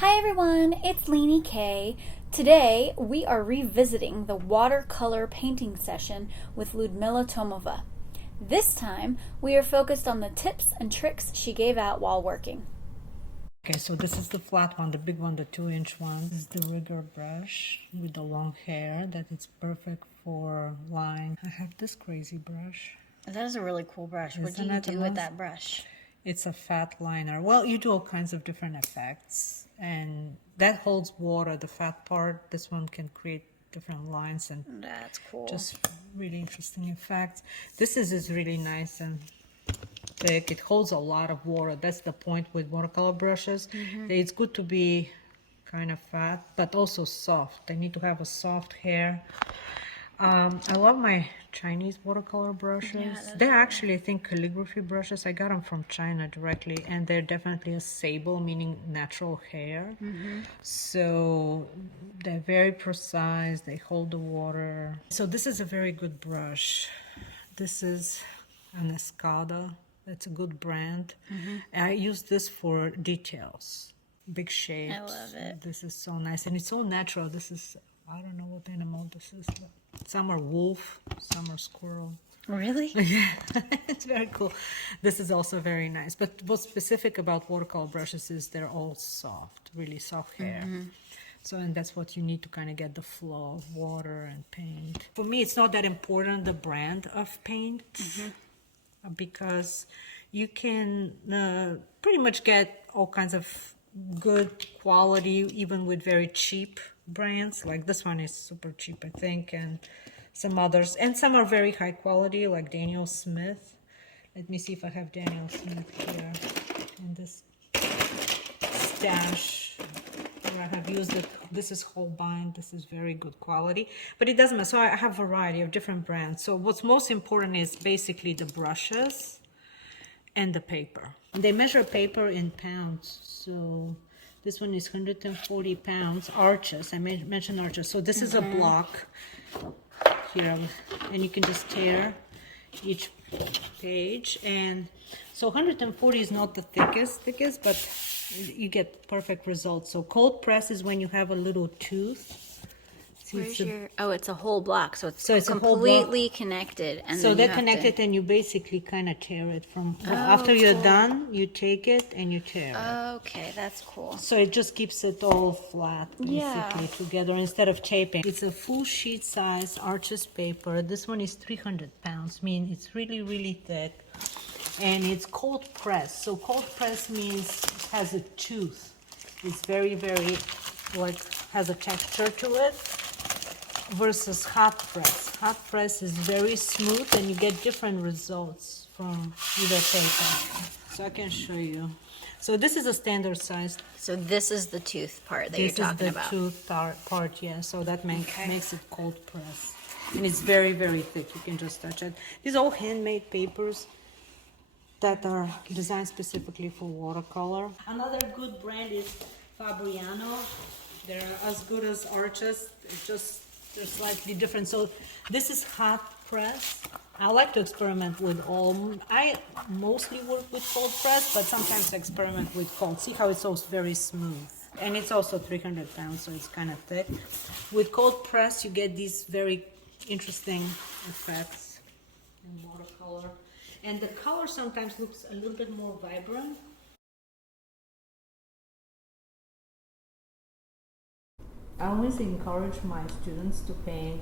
Hi everyone, it's Leanie K. Today we are revisiting the watercolor painting session with Lyudmila Tomova. This time we are focused on the tips and tricks she gave out while working. Okay, so this is the flat one, the big one, the 2-inch one. This is the rigger brush with the long hair that is perfect for line. I have this crazy brush. That is a really cool brush. What do you do with that brush? It's a fat liner. Well, you do all kinds of different effects, and that holds water, the fat part. This one can create different lines and that's cool. Just really interesting effects. This is really nice and thick. It holds a lot of water. That's the point with watercolor brushes. It's good to be kind of fat, but also soft. They need to have a soft hair. I love my Chinese watercolor brushes. Yeah, they're actually, I think, calligraphy brushes. I got them from China directly, and they're definitely a sable, meaning natural hair. So they're very precise. They hold the water. So this is a very good brush. This is an Escada. That's a good brand. I use this for details, big shapes. I love it. This is so nice, and it's so natural. This is, I don't know what animal this is. Some are wolf, some are squirrel. Really? Yeah, it's very cool. This is also very nice. But what's specific about watercolor brushes is they're all soft, really soft hair. So, and that's what you need to kind of get the flow of water and paint. For me, it's not that important, the brand of paint, because you can pretty much get all kinds of good quality, even with very cheap brands. Like this one is super cheap, I think, and some others, and some are very high quality, like Daniel Smith. Let me see if I have Daniel Smith here in this stash where I have used it. This is Holbein. This is very good quality, but it doesn't matter. So I have a variety of different brands. So what's most important is basically the brushes and the paper. They measure paper in pounds, so this one is 140 pounds, arches. I mentioned arches. So this is a block here, and you can just tear each page. And so 140 is not the thickest, but you get perfect results. So cold press is when you have a little tooth. Where's your... Oh, it's a whole block, so it's a whole completely connected. And so then they're connected, and you basically kind of tear it from... after you're done, you take it and you tear it. Okay, that's cool. So it just keeps it all flat, basically, together, instead of taping. It's a full sheet size arches paper. This one is 300 pounds, mean it's really, really thick. And it's cold press. So cold press means it has a tooth. It's very, very, like, has a texture to it. Versus hot press. Hot press is very smooth, and you get different results from either paper. So I can show you. So this is a standard size. So this is the tooth part that you're talking about. This is the tooth part, yeah. So that makes it cold press. And it's very, very thick. You can just touch it. These are all handmade papers that are designed specifically for watercolor. Another good brand is Fabriano. They're as good as Arches. They're slightly different. So this is hot press. I like to experiment with all. I mostly work with cold press, but sometimes I experiment with cold. See how it's also very smooth. And it's also 300 pounds, so it's kind of thick. With cold press, you get these very interesting effects in watercolor. And the color sometimes looks a little bit more vibrant. I always encourage my students to paint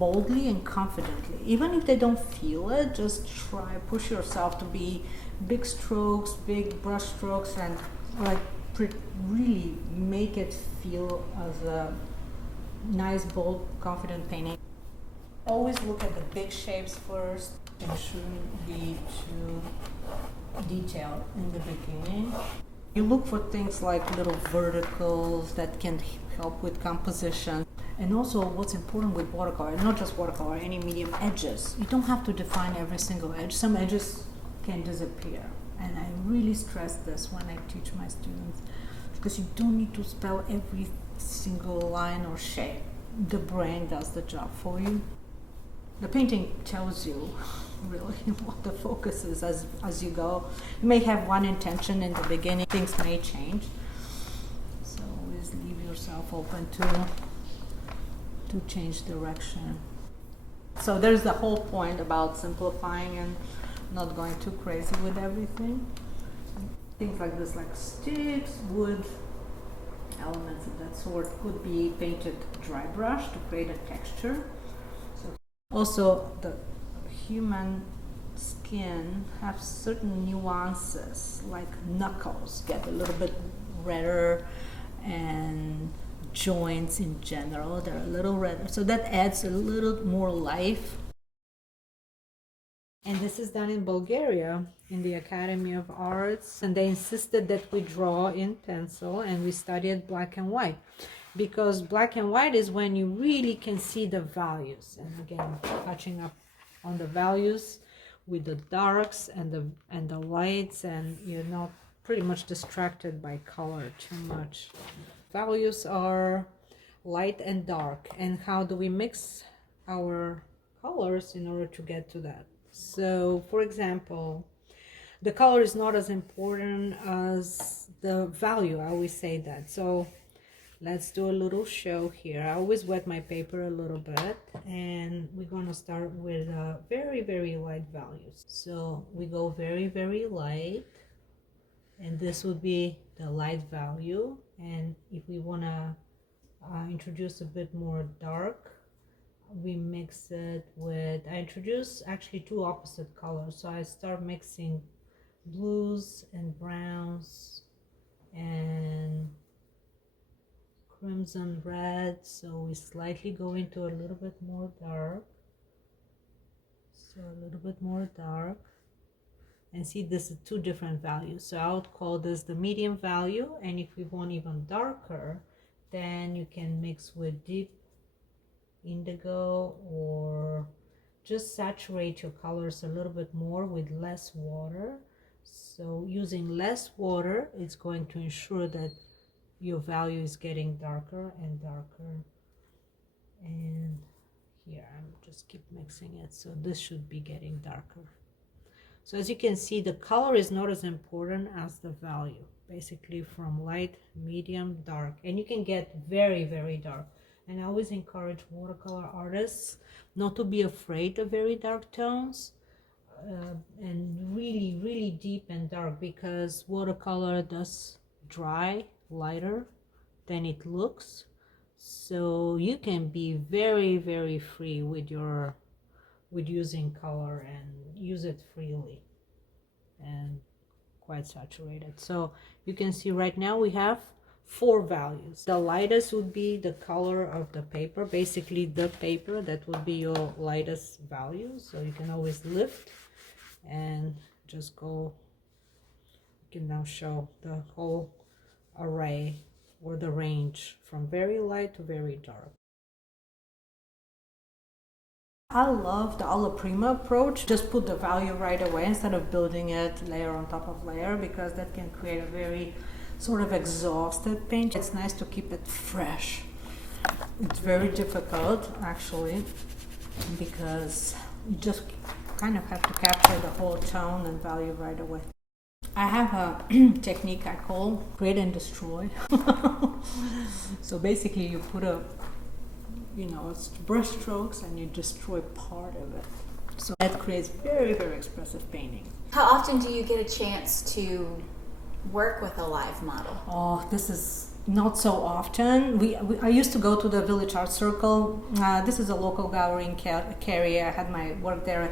boldly and confidently. Even if they don't feel it, just try, push yourself to be big strokes, big brush strokes, and like really make it feel as a nice, bold, confident painting. Always look at the big shapes first. It shouldn't be too detailed in the beginning. You look for things like little verticals that can help with composition. And also what's important with watercolor, not just watercolor, any medium, edges. You don't have to define every single edge. Some edges can disappear. And I really stress this when I teach my students, because you don't need to spell every single line or shape. The brain does the job for you. The painting tells you really what the focus is as you go. You may have one intention in the beginning, things may change. always leave yourself open to change direction. So there's the whole point about simplifying and not going too crazy with everything. Things like this, like sticks, wood, elements of that sort, could be painted dry brush to create a texture. So also, the human skin have certain nuances, like knuckles get a little bit redder, and joints in general, they're a little redder. So that adds a little more life. And this is done in Bulgaria, in the Academy of Arts. And they insisted that we draw in pencil and we studied black and white. Because black and white is when you really can see the values. And again, touching up on the values with the darks and the lights, and you're not pretty much distracted by color too much. Values are light and dark, and how do we mix our colors in order to get to that? So for example, the color is not as important as the value. I always say that. So let's do a little show here. I always wet my paper a little bit, and we're going to start with very, very light values. So we go very, very light, and this would be the light value. And if we want to introduce a bit more dark, we mix it with, I introduce actually two opposite colors. So I start mixing blues and browns and crimson red. So we slightly go into a little bit more dark. So a little bit more dark. And see, this is two different values. So I would call this the medium value. And if we want even darker, then you can mix with deep indigo, or just saturate your colors a little bit more with less water. So using less water, it's going to ensure that your value is getting darker and darker. And here, I'm just keep mixing it. So this should be getting darker. So as you can see, the color is not as important as the value, basically from light, medium, dark. And you can get very, very dark. And I always encourage watercolor artists not to be afraid of very dark tones and really, really deep and dark, because watercolor does dry lighter than it looks. So you can be very, very free with using color and use it freely and quite saturated. So you can see right now we have 4 values. The lightest would be the color of the paper, basically the paper, that would be your lightest value. So you can always lift and just go. You can now show the whole array or the range from very light to very dark. I love the alla prima approach. Just put the value right away instead of building it layer on top of layer, because that can create a very sort of exhausted paint. It's nice to keep it fresh. It's very difficult actually, because you just kind of have to capture the whole tone and value right away. I have a technique I call create and destroy. So basically you put it's brush strokes and you destroy part of it. So that creates very, very expressive painting. How often do you get a chance to work with a live model? Oh, this is not so often. I used to go to the Village Art Circle. This is a local gallery in Cary. I had my work there.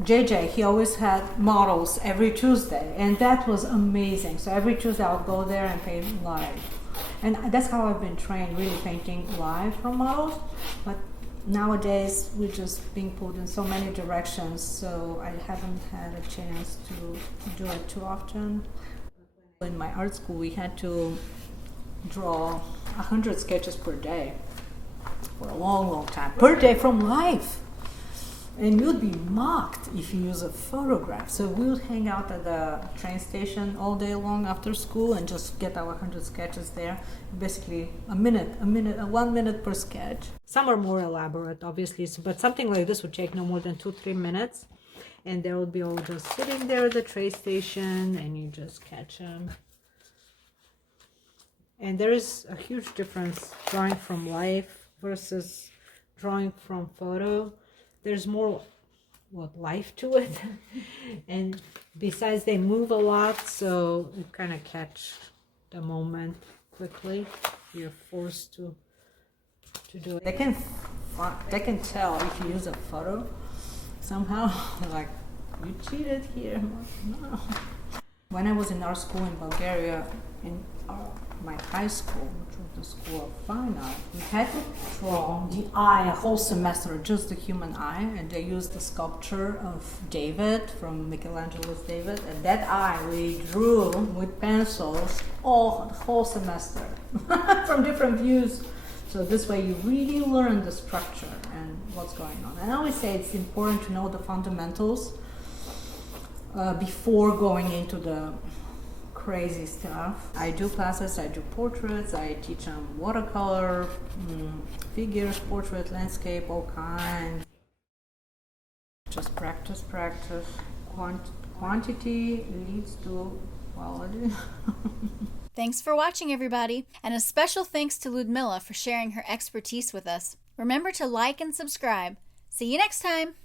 JJ, he always had models every Tuesday, and that was amazing. So every Tuesday I would go there and paint live. And that's how I've been trained, really painting live from models. But nowadays we're just being pulled in so many directions, so I haven't had a chance to do it too often. In my art school, we had to draw 100 sketches per day for a long, long time. Per day from life. And you'd be mocked if you use a photograph. So we would hang out at the train station all day long after school and just get our 100 sketches there. Basically a minute, 1 minute per sketch. Some are more elaborate, obviously, but something like this would take no more than 2-3 minutes. And they would be all just sitting there at the train station, and you just catch them. And there is a huge difference drawing from life versus drawing from photo. There's more life to it. And besides, they move a lot, so you kind of catch the moment quickly. You're forced to do it. They can tell if you use a photo somehow. Like, you cheated here. No. When I was in art school in Bulgaria, in my high school, which was the School of Fine Art, we had to draw the eye a whole semester, just the human eye, and they used the sculpture of David from Michelangelo's David, and that eye we drew with pencils the whole semester from different views. So this way you really learn the structure and what's going on. And I always say it's important to know the fundamentals before going into the crazy stuff. I do classes, I do portraits, I teach them watercolor, figures, portrait, landscape, all kinds. Just practice. Quantity leads to quality. Thanks for watching, everybody, and a special thanks to Lyudmila for sharing her expertise with us. Remember to like and subscribe. See you next time!